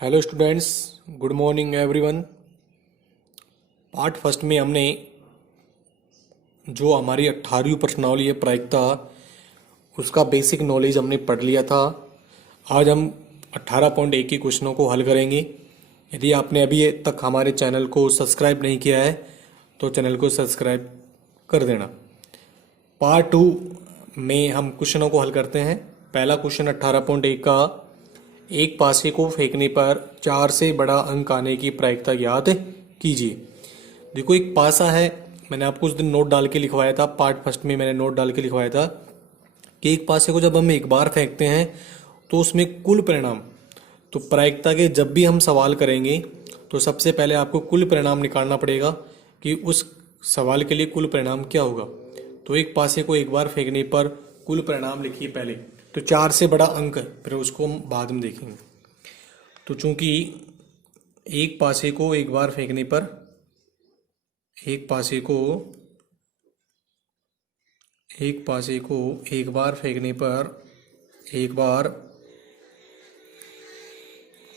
Hello students, good morning everyone. Part first में हमने जो हमारी 18वीं प्रश्नावली है प्रायिकता, उसका बेसिक नॉलेज हमने पढ़ लिया था। आज हम 18.1 के क्वेश्चनों को हल करेंगे। यदि आपने अभी तक हमारे चैनल को सब्सक्राइब नहीं किया है तो चैनल को सब्सक्राइब कर देना। पार्ट टू में हम क्वेश्चनों को हल करते हैं। पहला क्वेश्चन 18.1 का, एक पासे को फेंकने पर 4 से बड़ा अंक आने की प्रायिकता ज्ञात कीजिए। देखो, एक पासा है, मैंने आपको उस दिन नोट डाल के लिखवाया था, पार्ट फर्स्ट में मैंने नोट डाल के लिखवाया था कि एक पासे को जब हम एक बार फेंकते हैं तो उसमें कुल परिणाम, तो प्रायिकता के जब भी हम सवाल करेंगे तो सबसे पहले आपको कुल परिणाम निकालना पड़ेगा कि उस सवाल के लिए कुल परिणाम क्या होगा। तो एक पासे को एक बार फेंकने पर कुल परिणाम लिखिए पहले। तो 4 से बड़ा अंक, फिर उसको हम बाद में देखेंगे। तो चूंकि एक पासे को एक बार फेंकने पर एक बार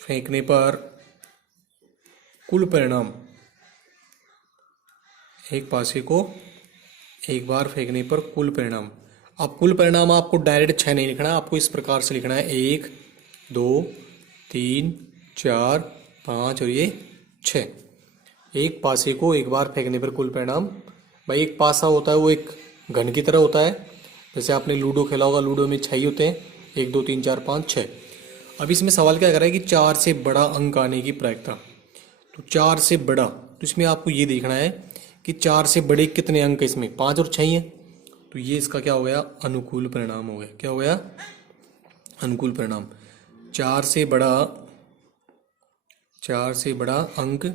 फेंकने पर कुल परिणाम, एक पासे को एक बार फेंकने पर कुल परिणाम। अब कुल परिणाम आपको डायरेक्ट 6 नहीं लिखना है, आपको इस प्रकार से लिखना है 1 2 3 4 5 और ये 6। एक पासे को एक बार फेंकने पर कुल परिणाम। भाई, एक पासा होता है वो एक घन की तरह होता है। जैसे आपने लूडो खेला होगा, लूडो में 6 ही होते हैं, 1 2 3 4 5 6। अब इसमें सवाल क्या कर रहा है कि 4 से बड़ा अंक आने की प्रायिकता। तो 4 से बड़ा, तो इसमें आपको ये देखना है कि 4 से बड़े कितने अंक, इसमें 5 और 6 हैं। तो ये इसका क्या हो गया, अनुकूल परिणाम हो गया। क्या हो गया, अनुकूल परिणाम। 4 से बड़ा अंक,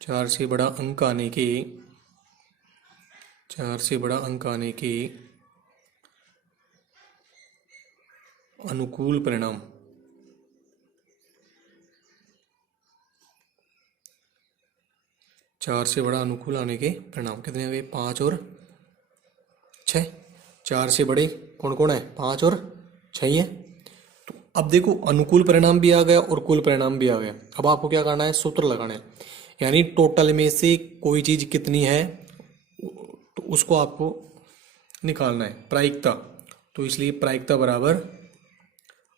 4 से बड़ा अंक आने के, 4 से बड़ा अंक आने के अनुकूल परिणाम। 4 से बड़ा अनुकूल आने के परिणाम कितने हो गए, 5 और 6। 4 से बड़े कौन कौन है, 5 और 6 ही है। तो अब देखो, अनुकूल परिणाम भी आ गया और कुल परिणाम भी आ गया। अब आपको क्या करना है, सूत्र लगाना है, यानी टोटल में से कोई चीज कितनी है तो उसको आपको निकालना है, प्रायिकता। तो इसलिए प्रायिकता बराबर,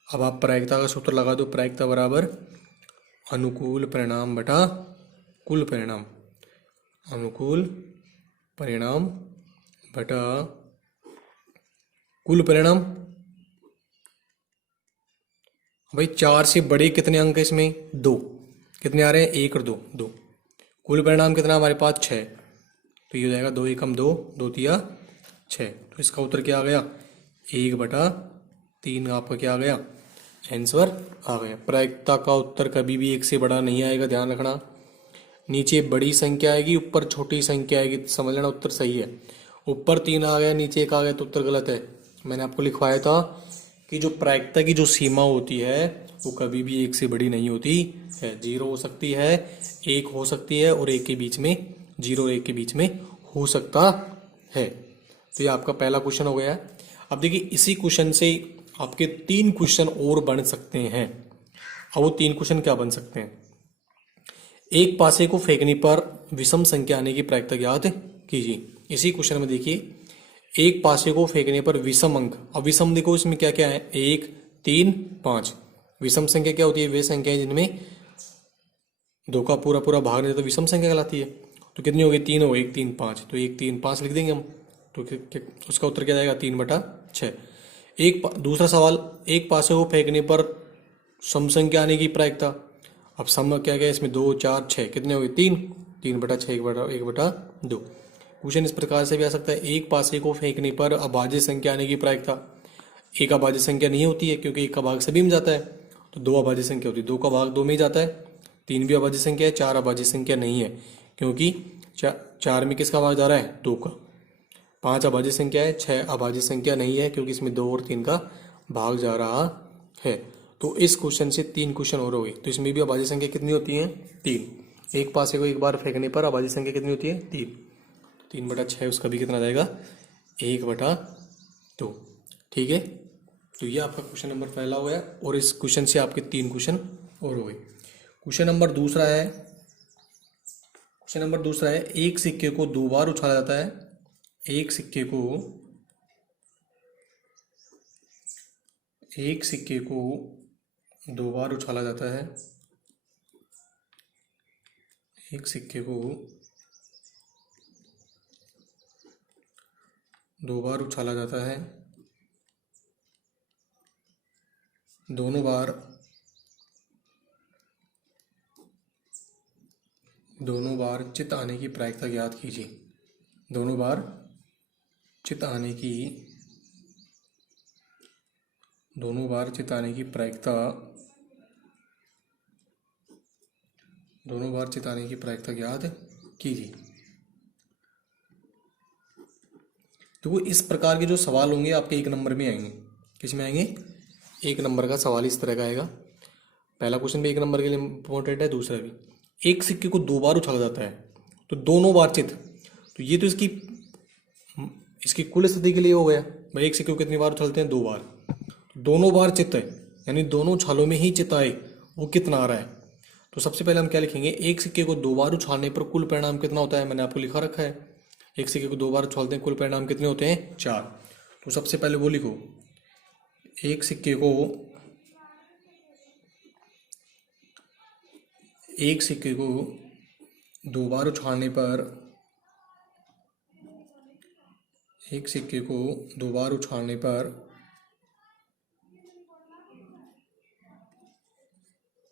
अब आप प्रायिकता का सूत्र लगा दो, प्रायिकता बराबर अनुकूल परिणाम बटा कुल परिणाम। अनुकूल परिणाम बटा कुल परिणाम। भाई, 4 से बड़े कितने अंक है इसमें, 2। कितने आ रहे हैं, 1 और 2, 2। कुल परिणाम कितना हमारे पास, 6। तो ये हो जाएगा 2 एकम 2, 2 तिया 6। तो इसका उत्तर क्या आ गया, 1/3 आपका क्या आ गया, आंसर आ गया। प्रायिकता का उत्तर कभी भी 1 से बड़ा नहीं आएगा, ध्यान रखना। नीचे बड़ी संख्या आएगी, ऊपर छोटी संख्या आएगी, तो समझ लेना उत्तर सही है। ऊपर 3 आ गया, नीचे 1 आ गया तो उत्तर गलत है। मैंने आपको लिखवाया था कि जो प्रायिकता की जो सीमा होती है वो कभी भी 1 से बड़ी नहीं होती है। 0 हो सकती है, 1 हो सकती है, और 1 के बीच में, 0 और 1 के बीच में हो सकता है। तो ये आपका पहला क्वेश्चन हो गया। अब देखिए, इसी क्वेश्चन से आपके 3 क्वेश्चन और बन सकते हैं। अब वो 3 क्वेश्चन क्या बन सकते हैं, एक पासे को फेंकने पर विषम संख्या आने की प्रायिकता ज्ञात कीजिए। इसी क्वेश्चन में देखिए, एक पासे को फेंकने पर विषम अंक। अब विषम देखो, इसमें क्या क्या है, 1 3 5। विषम संख्या क्या होती है, वे संख्याएं जिनमें 2 का पूरा पूरा भाग नहीं, तो विषम संख्या कहलाती है। तो कितनी होगी, 3 हो, 1 3 5, तो 1 3 5 लिख देंगे हम। तो उसका उत्तर क्या जाएगा, 3/6। दूसरा सवाल, एक पासे को फेंकने पर सम संख्या आने की प्रायिकता। अब सम क्या क्या है इसमें, 2 4 6, कितने हो गए, 3, 3/6, 1/2। क्वेश्चन इस प्रकार से भी आ सकता है, एक पासे को फेंकने पर अभाज्य संख्या आने की प्रायिकता। एक अभाज्य संख्या नहीं होती है, क्योंकि एक का भाग सभी में जाता है। तो 2 अभाज्य संख्या होती है, 2 का भाग 2 में ही जाता है। 3 भी अभाज्य संख्या है, 4 अभाज्य संख्या नहीं है, क्योंकि 4 में किसका भाग जा रहा है, 2 का। 5 अभाज्य संख्या है, 6 अभाज्य संख्या नहीं है, क्योंकि इसमें 2 और 3 का भाग जा रहा है। तो इस क्वेश्चन से 3 क्वेश्चन और हो गए। तो इसमें भी अभाज्य संख्या कितनी होती है, 3। एक पासे को एक बार फेंकने पर अभाज्य संख्या कितनी होती है, 3। 3/6, उसका भी कितना जाएगा, 1/2। ठीक है। तो ये आपका क्वेश्चन नंबर पहला हो गया, और इस क्वेश्चन से आपके 3 क्वेश्चन और हो गई। क्वेश्चन नंबर दूसरा है, एक सिक्के को दो बार उछाला जाता है। एक सिक्के को दो बार उछाला जाता है। एक सिक्के को दो बार उछाला जाता है। दोनों बार चित आने की प्रायिकता ज्ञात कीजिए। दोनों बार चित आने की प्रायिकता ज्ञात कीजिए। तो इस प्रकार के जो सवाल होंगे आपके 1 नंबर में आएंगे। किस में आएंगे? 1 नंबर का सवाल इस तरह का आएगा। पहला क्वेश्चन भी 1 नंबर के लिए इंपॉर्टेंट है, दूसरा भी। एक सिक्के को दो बार उछाला जाता है तो दोनों बार चित, तो ये तो इसकी कुल स्थिति के लिए हो गया भाई। एक सिक्के को कितनी बार उछालते हैं? 2 बार। तो दोनों बार चित है, यानी दोनों छालों में ही चित आए, वो कितना आ रहा है। तो सबसे पहले हम क्या लिखेंगे? एक सिक्के को दो बार उछालने पर कुल परिणाम कितना होता है? मैंने आपको लिखा रखा है, एक सिक्के को दो बार उछालते हैं, कुल परिणाम कितने होते हैं? 4। तो सबसे पहले वो लिखो, एक सिक्के को दो बार उछालने पर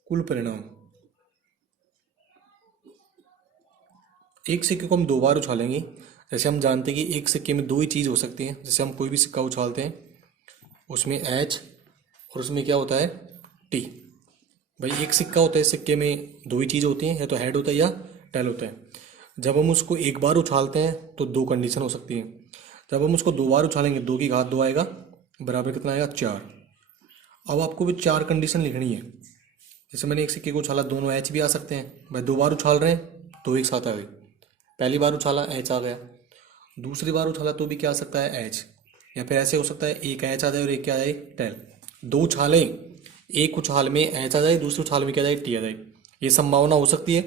कुल परिणाम। एक सिक्के को हम दो बार उछालेंगे, जैसे हम जानते हैं कि एक सिक्के में दो ही चीज़ हो सकती है। जैसे हम कोई भी सिक्का उछालते हैं, उसमें एच और उसमें क्या होता है? टी। भाई एक सिक्का होता है, सिक्के में दो ही चीज़ होती हैं, या तो हेड होता है या टेल होता है। जब हम उसको एक बार उछालते हैं तो दो कंडीशन हो सकती है। जब हम उसको दो बार उछालेंगे, 2 की घात 2 आएगा, बराबर कितना आएगा? 4। अब आपको भी 4 कंडीशन लिखनी है। जैसे मैंने एक सिक्के को उछाला, दोनों एच भी आ सकते हैं। भाई 2 बार उछाल रहे हैं तो एक साथ आ गए। पहली बार उछाला एच आ गया, दूसरी बार उछाला तो भी क्या आ सकता है? एच। या फिर ऐसे हो सकता है एक एच आ जाए और एक क्या आ जाए? टेल। 2 उछाले, एक उछाल में एच आ जाए, दूसरे उछाल में क्या आ जाए? टी आ जाए। ये संभावना हो सकती है,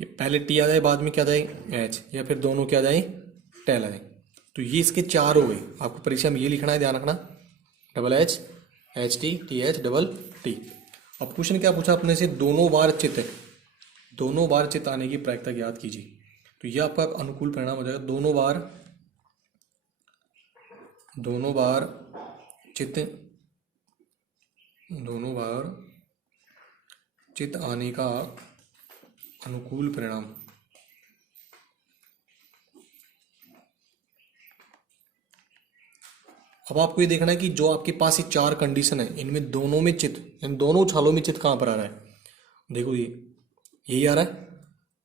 ये पहले टी आ जाए बाद में क्या आ जाए? एच, या फिर दोनों क्या आ जाए? टेल आ जाए। तो ये इसके 4 हो गए। आपको परीक्षा में ये लिखना है, ध्यान रखना, double H, H T, T H, double T. अब क्वेश्चन क्या पूछा अपने से? दोनों बार चित आने की प्रायिकता ज्ञात कीजिए। तो यह आपका अनुकूल परिणाम हो जाएगा। दोनों बार चित आने का अनुकूल परिणाम। अब आपको ये देखना है कि जो आपके पास ये 4 कंडीशन है, इनमें दोनों में चित, इन दोनों छालों में चित कहाँ पर आ रहा है? देखो ये यही आ रहा है,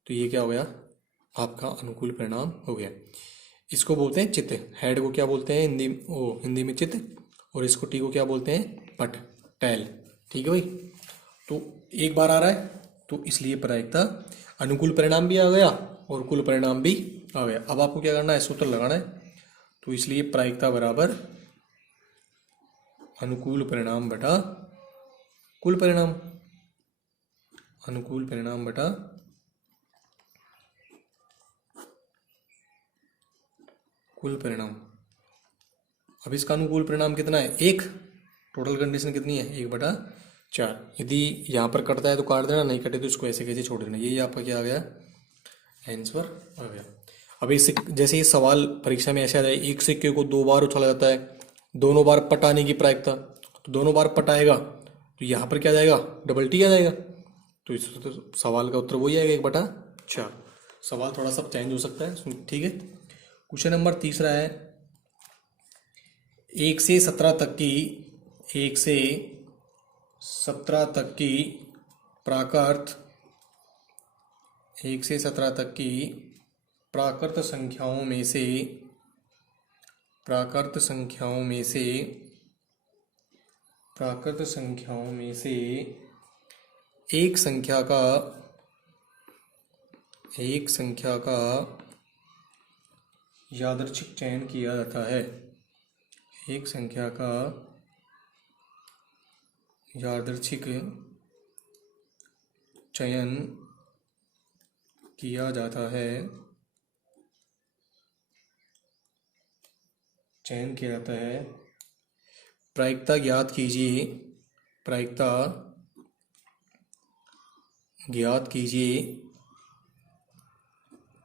तो ये क्या हो गया? आपका अनुकूल परिणाम हो गया। इसको बोलते हैं चित्त। हेड को क्या बोलते हैं? हिंदी में चित्त, और इसको टी को क्या बोलते हैं? पट, टेल। ठीक है भाई। तो एक बार आ रहा है तो इसलिए प्रायिकता, अनुकूल परिणाम भी आ गया और कुल परिणाम भी आ गया। अब आपको क्या करना है? सूत्र लगाना है। तो इसलिए प्रायिकता बराबर अनुकूल परिणाम बटा कुल परिणाम। अनुकूल परिणाम बटा कुल परिणाम। अब इसका अनुकूल परिणाम कितना है? 1। टोटल कंडीशन कितनी है? 1/4। यदि यहाँ पर कटता है तो काट देना, नहीं कटे तो इसको ऐसे कैसे छोड़ देना। यही आपका क्या आ गया? आंसर आ गया। अब इस जैसे ये सवाल परीक्षा में ऐसे आ जाए, एक सिक्के को दो बार उछाला जाता है, दोनों बार पटाने की प्रायिकता, तो दोनों बार पटाएगा तो यहाँ पर क्या आ जाएगा? डबल टी आ जाएगा। तो इस तो सवाल का उत्तर वही आएगा, 1/4। सवाल थोड़ा सा चेंज हो सकता है, ठीक है। क्वेश्चन नंबर तीसरा है, 1 से 17 तक की प्राकृत 1 से 17 तक की प्राकृत संख्याओं में से एक संख्या का यादृच्छिक चयन किया जाता है। एक संख्या का यादृच्छिक चयन किया जाता है, चयन किया जाता है। प्रायिकता ज्ञात कीजिए, प्रायिकता ज्ञात कीजिए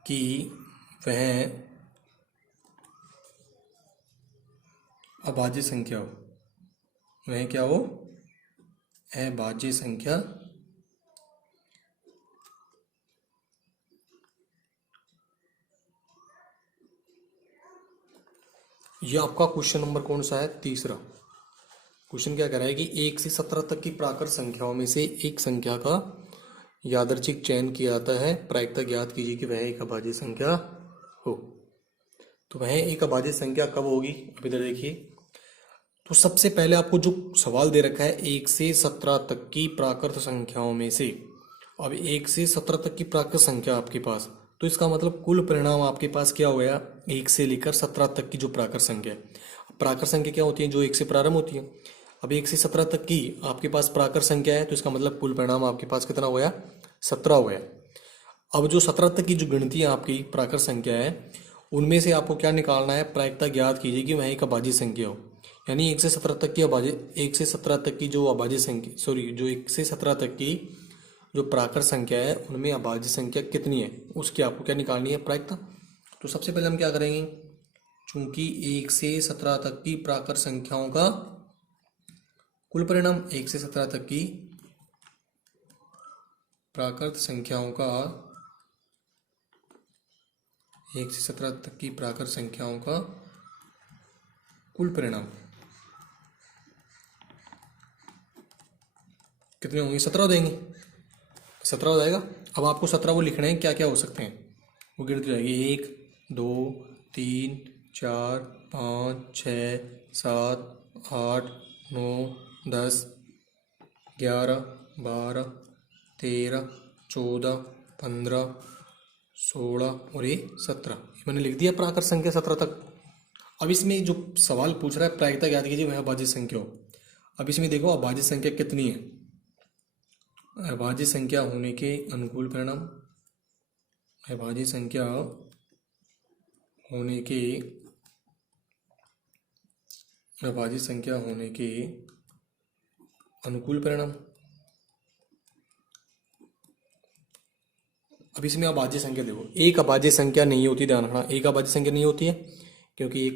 कि वह अभाज्य संख्या हो, वह क्या हो, अभाज्य संख्या ये आपका क्वेश्चन नंबर कौन सा है, तीसरा। क्वेश्चन क्या कह रहा है कि 1 से 17 तक की प्राकृत संख्याओं में से एक संख्या का यादृच्छिक चयन किया जाता है, प्रायिकता ज्ञात कीजिए कि वह एक अभाज्य संख्या हो। तो वह एक अभाज्य संख्या कब होगी, अब इधर देखिए। तो सबसे पहले आपको जो सवाल दे रखा है 1 से 17 तक की प्राकृत संख्याओं में से, अब 1 से 17 तक की प्राकृत संख्या आपके पास, तो इसका मतलब कुल परिणाम आपके पास क्या हो गया, 1 से लेकर 17 तक की जो प्राकृत संख्या है। प्राकृत संख्या क्या होती है, जो 1 से प्रारंभ होती है। अब 1 से 17 तक की आपके पास प्राकृत संख्या है, तो इसका मतलब कुल परिणाम आपके पास कितना हो गया, 17 हो गया। अब जो 17 तक की जो गिनती है आपकी प्राकृत संख्या है, उनमें से आपको क्या निकालना है, प्रायिकता ज्ञात कीजिए कि वह एक अभाज्य संख्या हो। यानी 1 से 17 तक की अभाज्य, 1 से 17 तक की जो अभाज्य संख्या, सॉरी, जो 1 से 17 तक की जो प्राकृत संख्या है उनमें अभाज्य संख्या कितनी है, उसकी आपको क्या निकालनी है, प्रायिकता। तो सबसे पहले हम क्या करेंगे, चूंकि 1 से 17 तक की प्राकृत संख्याओं का कुल परिणाम, 1 से 17 तक की प्राकृत संख्याओं का, 1 से 17 तक की प्राकृत संख्याओं का कुल परिणाम कितने होंगे, 17 देंगे, 17 हो जाएगा। अब आपको 17 वो लिखने हैं, क्या क्या हो सकते हैं, वो गिनती जाएगी 1 2 3 4 5 6 7 8 9 10 11 12 13 14 15 16 और ये 17, मैंने लिख दिया प्राकृत संख्या 17 तक। अब इसमें जो सवाल पूछ रहा है प्रायिकता ज्ञात कीजिए वह अभाज्य संख्या हो। अब इसमें देखो अभाज्य संख्या कितनी है, अभाज्य संख्या होने के अनुकूल परिणाम, अभाज्य संख्या होने के, अभाज्य संख्या होने के अनुकूल परिणाम। अब इसमें अभाज्य संख्या देखो, एक अभाज्य संख्या नहीं होती, ध्यान रखना, एक अभाज्य संख्या नहीं होती है क्योंकि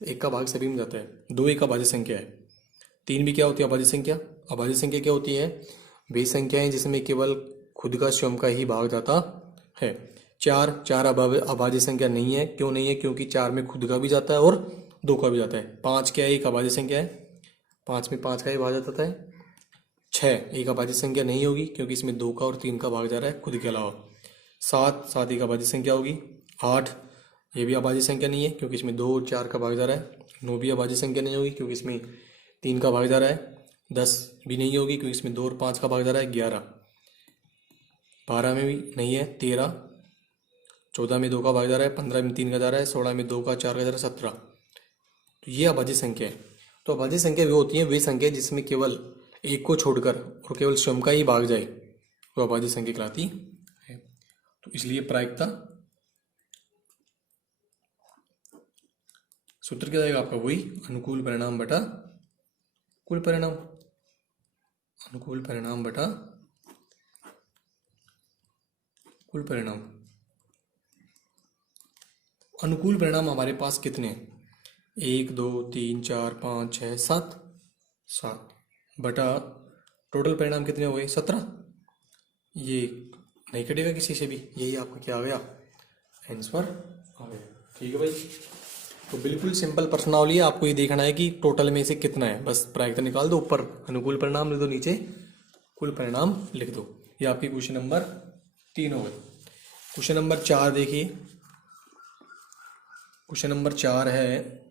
एक का भाग सभी में जाता है। 2 एक अभाज्य संख्या है। 3 भी क्या होती है, अभाज्य संख्या। अभाज्य संख्या क्या होती है, वे संख्याएं जिसमें केवल खुद का स्वयं का ही भाग जाता है। 4 अभाज्य संख्या नहीं है, क्यों नहीं है, क्योंकि 4 में खुद का भी जाता है और 2 का भी जाता है। 5 क्या है, एक अभाज्य संख्या है, 5 में 5 का ही भाग जाता है। 6 एक अभाज्य संख्या नहीं होगी क्योंकि इसमें 2 का और 3 का भाग जा रहा है खुद के अलावा। 7 एक अभाज्य संख्या होगी। 8 ये भी अभाज्य संख्या नहीं है क्योंकि इसमें 2 और 4 का भाग जा रहा है। 9 भी अभाज्य संख्या नहीं होगी क्योंकि इसमें 3 का भाग जा रहा है। 10 भी नहीं होगी क्योंकि इसमें 2 और 5 का भाग जा रहा है। 11 12 में भी नहीं है। 13 14 में 2 का भाग जा रहा है। 15 में 3 का जा रहा है। 16 में 2 का 4 का जा रहा है। 17 तो ये अभाज्य संख्या है। तो अभाज्य संख्या वो होती है, वे संख्या जिसमें केवल एक को छोड़कर और केवल स्वयं का ही भाग जाए वो अभाज्य संख्या कहलाती है। तो इसलिए प्रायिकता सूत्र क्या जाएगा आपका, वही अनुकूल परिणाम बटा कुल परिणाम, अनुकूल परिणाम बटा कुल परिणाम। अनुकूल परिणाम हमारे पास कितने हैं, 1 2 3 4 5 6 7 7 बटा टोटल परिणाम कितने हो गए 17। ये नहीं कटेगा किसी से भी, यही आपका क्या आ गया, आंसर आ गया। ठीक है भाई, तो बिल्कुल सिंपल प्रश्नावली है। आपको ये देखना है कि टोटल में से कितना है, बस प्रायिकता निकाल दो, ऊपर अनुकूल परिणाम लिख दो, नीचे कुल परिणाम लिख दो। ये आपकी क्वेश्चन नंबर 3 हो गई। क्वेश्चन नंबर 4 देखिए, क्वेश्चन नंबर 4 है,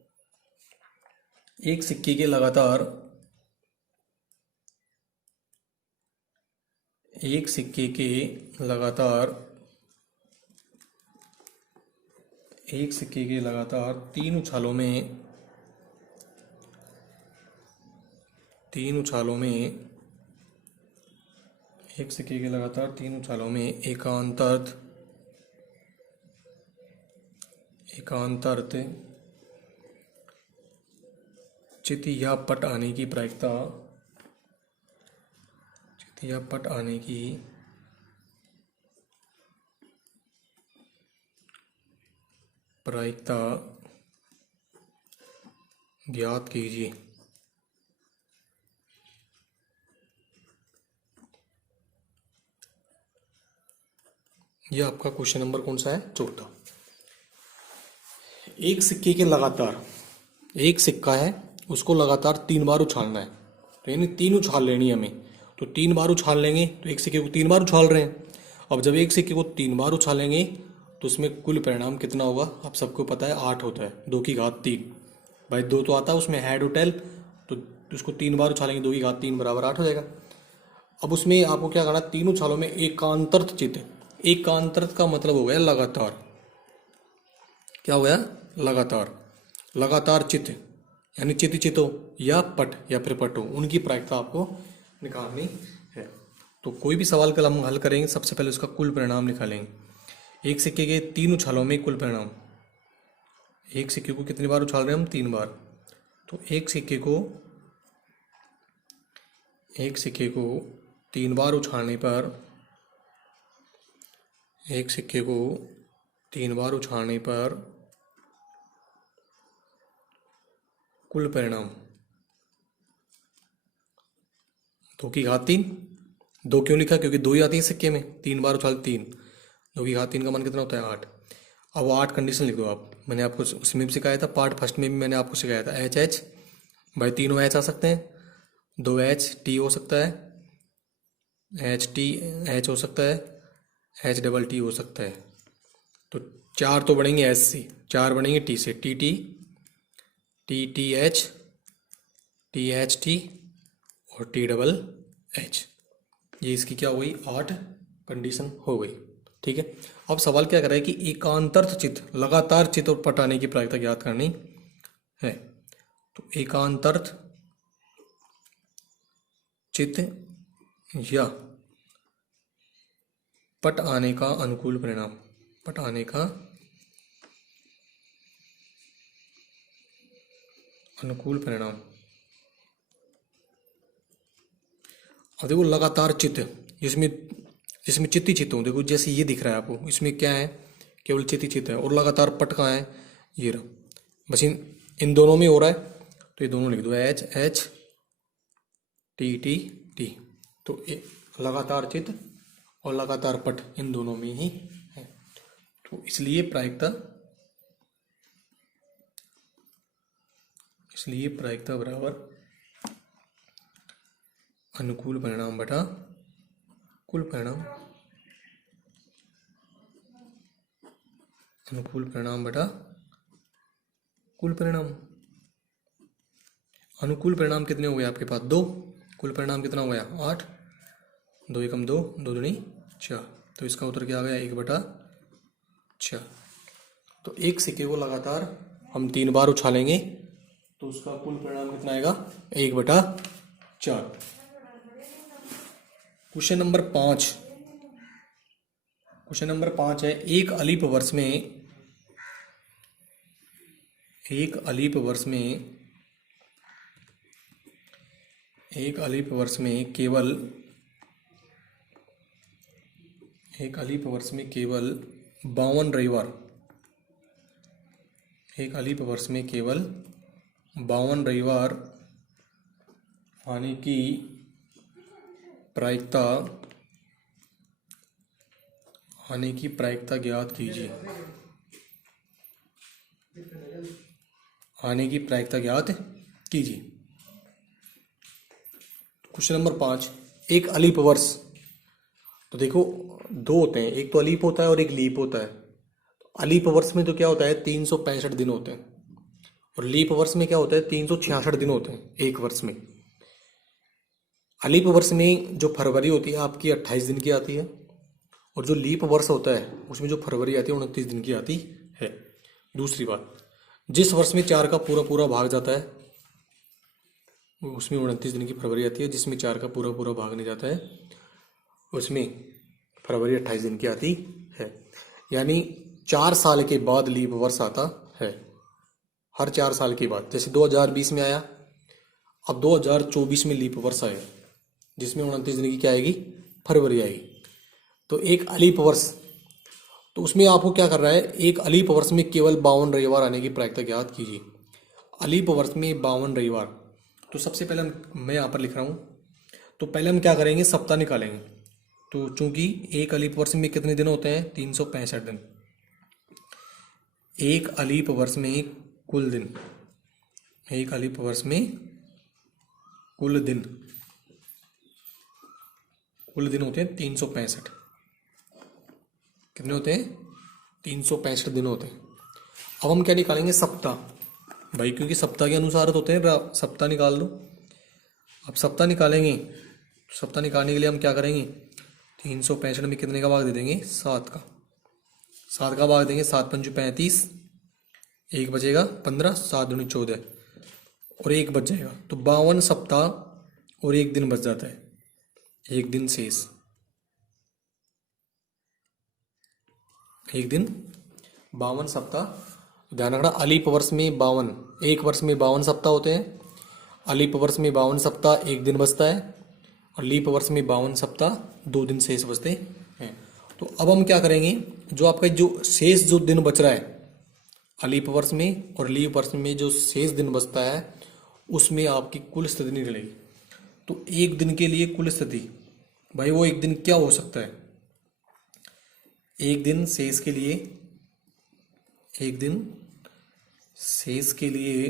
एक सिक्के के लगातार, एक सिक्के के लगातार, एक सिक्के के लगातार 3 उछालों में, 3 उछालों में एक सिक्के के लगातार 3 उछालों में एकांतर्त चित या पट आने की प्रायिकता ज्ञात कीजिए। यह आपका क्वेश्चन नंबर कौन सा है? चौथा। एक सिक्के के लगातार, एक सिक्का है उसको लगातार 3 बार उछालना है, तो यानी 3 उछाल लेनी है हमें। तो 3 बार उछाल लेंगे तो एक सिक्के को 3 बार उछाल रहे हैं। अब जब एक सिक्के को 3 बार उछालेंगे तो उसमें कुल परिणाम कितना होगा? आप सबको पता है 8 होता है, 2 की घात 3। भाई 2 तो आता है उसमें हेड और टेल, तो उसको 3 बार उछालेंगे 2 की घात 3 बराबर 8 हो जाएगा। अब उसमें आपको क्या करना है? 3 उछालों में एकांतर्त चित। एकांतर्त का मतलब हो गया लगातार। क्या हो गया? लगातार चित, यानी चितो या पट या फिर पटो, उनकी प्रायिकता आपको निकालनी है। तो कोई भी सवाल कल हम हल करेंगे, सबसे पहले उसका कुल परिणाम निकालेंगे। एक सिक्के के 3 उछालों में कुल परिणाम, एक सिक्के को कितनी बार उछाल रहे हैं हम? 3 बार। तो एक सिक्के को 3 बार उछालने पर, एक सिक्के को 3 बार उछालने पर कुल परिणाम 2 की घात 3। 2 क्यों लिखा? क्योंकि 2 ही आती है सिक्के में, 3 बार उछाल 3, 2 की घात 3 का मान कितना होता है? 8। अब 8 कंडीशन लिख दो आप। मैंने आपको उसमें भी सिखाया था, पार्ट फर्स्ट में भी मैंने आपको सिखाया था। एच एच, भाई तीनों एच आ सकते हैं, 2 एच टी हो सकता है, एच टी एच हो सकता है, एच डबल टी हो सकता है। तो 4 तो बढ़ेंगे एच से, 4 बढ़ेंगे टी से, T T T T H T और टी डबल एच। ये इसकी क्या हो गई? 8 कंडीशन हो गई। ठीक है। अब सवाल क्या कर रहा है कि एकांतर्त चित, लगातार चित और पट आने की प्रायिकता ज्ञात करनी है। तो एकांतर्त चित या पट आने का अनुकूल परिणाम, पट आने का अनुकूल परिणाम। अब देखो लगातार चित्त, जिसमें चित्त ही चित्त हो, देखो जैसे ये दिख रहा है आपको, इसमें क्या है? केवल चित्त ही चित्त है। और लगातार पट कहाँ है? ये रहा, बस इन दोनों में हो रहा है, तो ये दोनों लिख दो, H H T T T. तो लगातार चित्त और लगातार पट इन दोनों में ही है। तो इसलिए प्रायिकता बराबर अनुकूल परिणाम बटा कुल परिणाम, अनुकूल परिणाम बटा कुल परिणाम। अनुकूल परिणाम कितने हो गए आपके पास? 2। कुल परिणाम कितना हो गया? 8। 2 एकम 2, 2 दूनी 4। तो इसका उत्तर क्या आ गया? 1/4। तो एक सिक्के को लगातार हम 3 बार उछालेंगे तो उसका कुल परिणाम कितना आएगा? 1/4। Question number 5। क्वेश्चन नंबर 5 है, एक अलीप वर्ष में केवल 52 रविवार, एक अलीप वर्ष में केवल 52 रविवार आने की प्रायिकता ज्ञात कीजिए। आने की प्रायिकता ज्ञात कीजिए। क्वेश्चन नंबर 5, एक अलीप वर्ष। तो देखो 2 होते हैं, एक तो अलीप होता है और एक लीप होता है। तो अलीप वर्ष में तो क्या होता है? 365 दिन होते हैं, और लीप वर्ष में क्या होता है? 366 दिन होते हैं एक वर्ष में। अलीप वर्ष में जो फरवरी होती है आपकी 28 दिन की आती है, और जो लीप वर्ष होता है उसमें जो फरवरी आती है 29 दिन की आती है। दूसरी बात, जिस वर्ष में 4 का पूरा भाग जाता है उसमें 29 दिन की फरवरी आती है, जिसमें 4 का पूरा भाग नहीं जाता है उसमें फरवरी 28 दिन की आती है। यानी 4 साल के बाद लीप वर्ष आता है, हर 4 साल के बाद। जैसे 2020 में आया, अब 2024 में लीप वर्ष आएगा जिसमें 29 दिन की क्या आएगी, फरवरी आएगी। तो एक अलीप वर्ष, तो उसमें आपको क्या कर रहा है, एक अलीप वर्ष में केवल 52 रविवार आने की प्रायिकता ज्ञात कीजिए। अलीप वर्ष में 52 रविवार, तो सबसे पहले मैं यहाँ पर लिख रहा हूँ, तो पहले हम क्या करेंगे, सप्ताह निकालेंगे। तो चूंकि एक अलीप वर्ष में कितने दिन होते हैं, 365 दिन। एक अलीप वर्ष में कुल दिन, एक अलीप वर्ष में कुल दिन होते हैं 365। कितने होते हैं, 365 दिन होते हैं। अब हम क्या निकालेंगे, सप्ताह भाई, क्योंकि सप्ताह के अनुसार होते हैं, सप्ताह निकाल लो। अब सप्ताह निकालेंगे, सप्ताह निकालने के लिए हम क्या करेंगे, 365 में कितने का भाग दे देंगे, 7 का। 7 का भाग देंगे, 7 पंचू 35, एक बचेगा 15, 7 दूनी 14 और एक बच जाएगा। तो 52 सप्ताह और एक दिन बच जाता है, एक दिन शेष, एक दिन। 52 सप्ताह, ध्यान रखना, अलीप वर्ष में 52, एक वर्ष में 52 सप्ताह होते हैं। अलीप वर्ष में 52 सप्ताह, एक दिन बचता है, और लीप वर्ष में 52 सप्ताह, 2 दिन शेष बचते हैं। तो अब हम क्या करेंगे, जो आपका जो शेष जो दिन बच रहा है अलीप वर्ष में और लीप वर्ष में जो शेष दिन बचता है, उसमें आपकी कुल स्थिति निकलेगी। तो एक दिन के लिए कुल स्थिति भाई, वो एक दिन क्या हो सकता है, एक दिन शेष के लिए, एक दिन शेष के लिए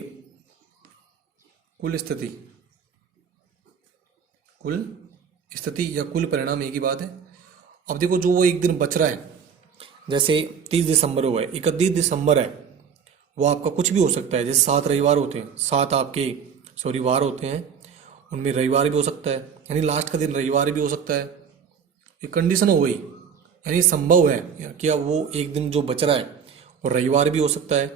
कुल स्थिति, कुल स्थिति या कुल परिणाम एक ही बात है। अब देखो, जो वो एक दिन बच रहा है, जैसे 30 दिसंबर हुआ है, 31 दिसंबर है, वो आपका कुछ भी हो सकता है। जैसे 7 रविवार होते हैं, 7 आपके वार होते हैं, उनमें रविवार भी हो सकता है, यानी लास्ट का दिन रविवार भी हो सकता है। ये कंडीशन हो गई, यानी संभव है कि अब वो एक दिन जो बच रहा है वो रविवार भी हो सकता है,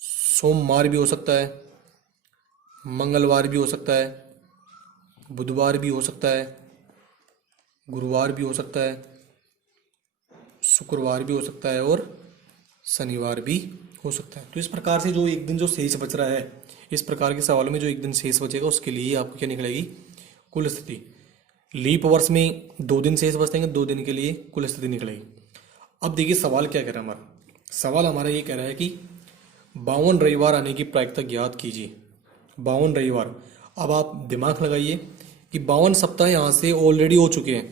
सोमवार भी हो सकता है, मंगलवार भी हो सकता है, बुधवार भी हो सकता है, गुरुवार भी हो सकता है, शुक्रवार भी हो सकता है और शनिवार भी हो सकता है। तो इस प्रकार से जो एक दिन जो शेष बच रहा है, इस प्रकार के सवालों में जो एक दिन शेष बचेगा उसके लिए आपको क्या निकलेगी, कुल स्थिति। लीप वर्ष में 2 दिन शेष बचते हैं, 2 दिन के लिए कुल स्थिति निकलेगी। अब देखिए सवाल क्या कह रहा है हमारा, सवाल हमारा ये कह रहा है कि 52 रविवार आने की प्रायिकता ज्ञात कीजिए। 52 रविवार, अब आप दिमाग लगाइए कि 52 सप्ताह यहाँ से ऑलरेडी हो चुके हैं,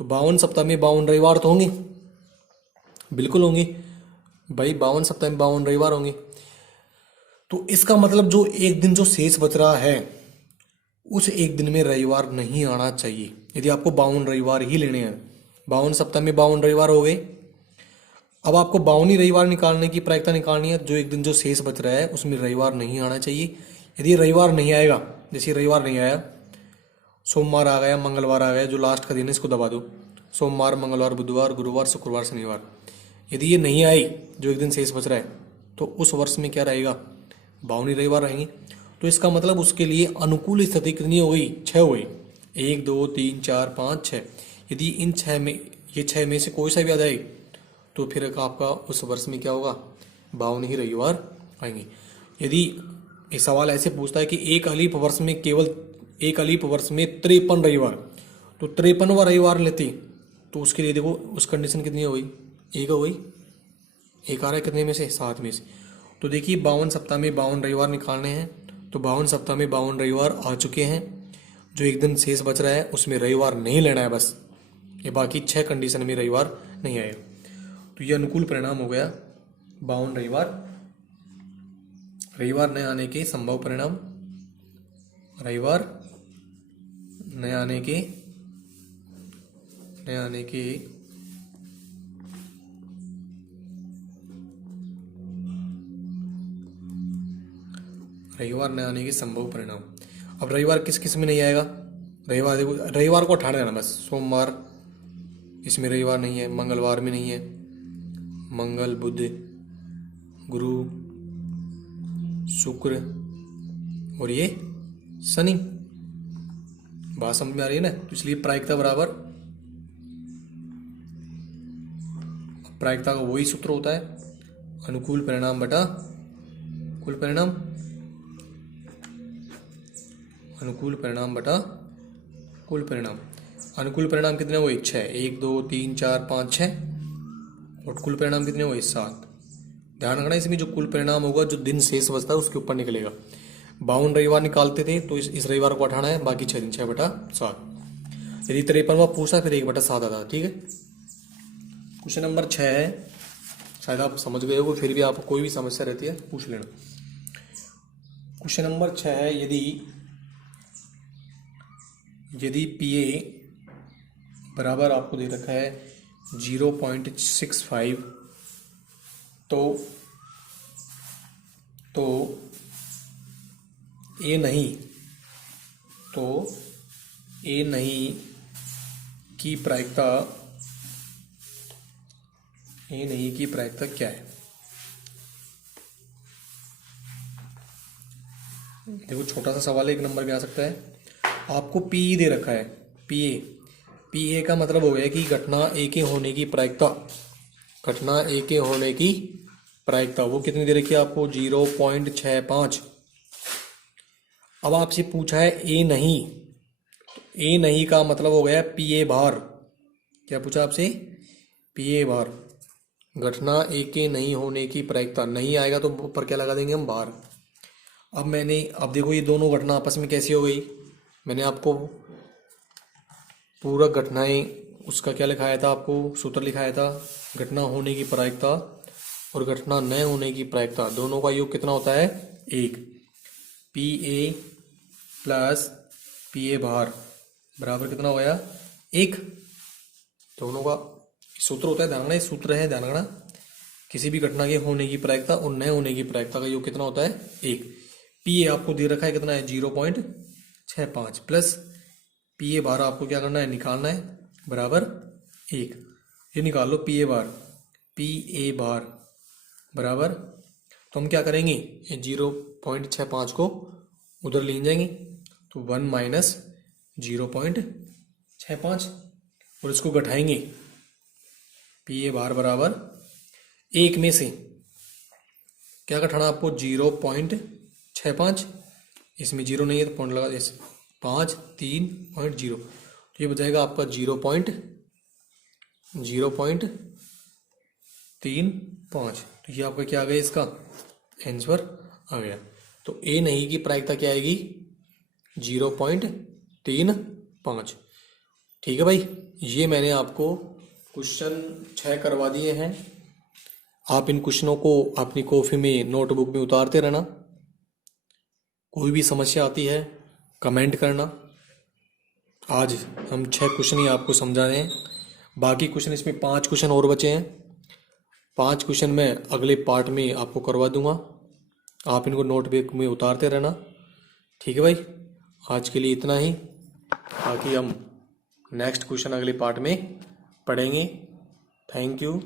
तो 52 सप्ताह में 52 रविवार तो होंगे, बिल्कुल होंगे भाई, 52 सप्ताह में 52 रविवार होंगे। तो इसका मतलब जो एक दिन जो शेष बच रहा है, उस एक दिन में रविवार नहीं आना चाहिए। यदि आपको 52 रविवार ही लेने हैं, 52 सप्ताह में 52 रविवार हो गए, अब आपको 52 ही रविवार निकालने की प्रायिकता निकालनी है। जो एक दिन जो शेष बच रहा है उसमें रविवार नहीं आना चाहिए। यदि रविवार नहीं आएगा, जैसे रविवार नहीं आया, सोमवार आ गया, मंगलवार आ गया, जो लास्ट का दिन है इसको दबा दो, सोमवार, मंगलवार, बुधवार, गुरुवार, शुक्रवार, शनिवार, यदि ये नहीं आई, जो एक दिन शेष बच रहा है, तो उस वर्ष में क्या रहेगा, 52 रविवार रहेंगे। तो इसका मतलब उसके लिए अनुकूल स्थिति कितनी हो गई, 6 हो गई, 1 2 3 4 5 6। यदि इन 6 में, ये 6 में से कोई सा भी आ जाए, तो फिर आपका उस वर्ष में क्या होगा, 52 ही रविवार आएंगे। यदि ये सवाल ऐसे पूछता है कि एक अलीप वर्ष में केवल, एक अलीप वर्ष में 53 रविवार, तो 53वां रविवार लेते, तो उसके लिए देखो उस कंडीशन कितनी हो गई, 1 हो गई, 1 आ रहा है कितने में से, 7 में से। तो देखिए 52 सप्ताह में 52 रविवार निकालने हैं, तो 52 सप्ताह में 52 रविवार आ चुके हैं। जो एक दिन शेष बच रहा है उसमें रविवार नहीं लेना है बस, ये बाकी 6 कंडीशन में रविवार नहीं आएगा। तो ये अनुकूल परिणाम हो गया 52 रविवार। रविवार न आने के संभव परिणाम, रविवार न आने के रविवार न आने के संभव परिणाम। अब रविवार किस किस में नहीं आएगा, रविवार देखो, रविवार को हटा देना बस, सोमवार इसमें रविवार नहीं है, मंगलवार में नहीं है, मंगल, बुध, गुरु, शुक्र और ये शनि, बात समझ में आ रही है ना। तो इसलिए प्रायिकता बराबर, प्रायिकता का वही सूत्र होता है, अनुकूल परिणाम बटा कुल परिणाम, अनुकूल परिणाम बटा कुल परिणाम। अनुकूल परिणाम कितने हुए? 6, 1 2 3 4 5 6, और कुल परिणाम कितने हुए? 7। ध्यान रखना इसमें जो कुल परिणाम होगा, जो दिन शेष बचता है उसके ऊपर निकलेगा। 52 रविवार निकालते थे तो इस रविवार को हटाना है, बाकी 6 दिन, 6/7। यदि 53वां पूछा फिर 1/7 आता। ठीक है। क्वेश्चन नंबर 6 है, शायद आप समझ गए हो, फिर भी आपको कोई भी समस्या रहती है पूछ लेना। क्वेश्चन नंबर 6 है, यदि PA बराबर आपको दे रखा है 0.65, तो A नहीं, तो A नहीं की प्रायिकता, A नहीं की प्रायिकता क्या है? देखो छोटा सा सवाल है, 1 नंबर भी आ सकता है। आपको PE दे रखा है, PA का मतलब हो गया कि घटना A के होने की प्रायिकता, घटना A के होने की प्रायिकता वो कितनी दे रखी है आपको? 0.65। अब आपसे पूछा है A नहीं, A नहीं का मतलब हो गया PA बार। क्या पूछा आपसे? PA बार, घटना A के नहीं होने की प्रायिकता। नहीं आएगा तो ऊपर क्या लगा देंगे हम? बार। अब देखो ये दोनों घटना आपस में कैसी हो गई। मैंने आपको पूरा घटनाएं, उसका क्या लिखाया था, आपको सूत्र लिखाया था, घटना होने की प्रायिकता और घटना न होने की प्रायिकता, दोनों का योग कितना होता है? 1। PA प्लस PA बार बराबर कितना हो गया? 1। दोनों का सूत्र होता है, ध्यान रखना, ये सूत्र है, ध्यान रखना। किसी भी घटना के होने की प्रायिकता और न होने की प्रायिकता का योग कितना होता है? 1। PA आपको दे रखा है कितना है? 0.65 प्लस PA बार आपको क्या करना है? निकालना है, बराबर 1। ये निकाल लो PA बार बराबर, तो हम क्या करेंगे? ये 0.65 को उधर ले जाएंगे, तो 1 माइनस 0.65, और इसको घटाएंगे। PA बार बराबर 1 में से क्या घटाना आपको? 0.65, इसमें 0 नहीं है तो पॉइंट लगा, जैसे 5 3.0, तो ये बचाएगा आपका 0.035। तो ये आपका क्या आ गया? इसका आंसर आ गया। तो A नहीं की प्रायिकता क्या आएगी? 0.35। ठीक है भाई, ये मैंने आपको क्वेश्चन 6 करवा दिए हैं। आप इन क्वेश्चनों को अपनी कॉपी में, नोटबुक में उतारते रहना। कोई भी समस्या आती है कमेंट करना। आज हम 6 क्वेश्चन ही आपको समझा रहे हैं, बाकी क्वेश्चन, इसमें 5 क्वेश्चन और बचे हैं। 5 क्वेश्चन मैं अगले पार्ट में आपको करवा दूंगा, आप इनको नोटबुक में उतारते रहना। ठीक है भाई, आज के लिए इतना ही, बाकी हम नेक्स्ट क्वेश्चन अगले पार्ट में पढ़ेंगे। Thank you all.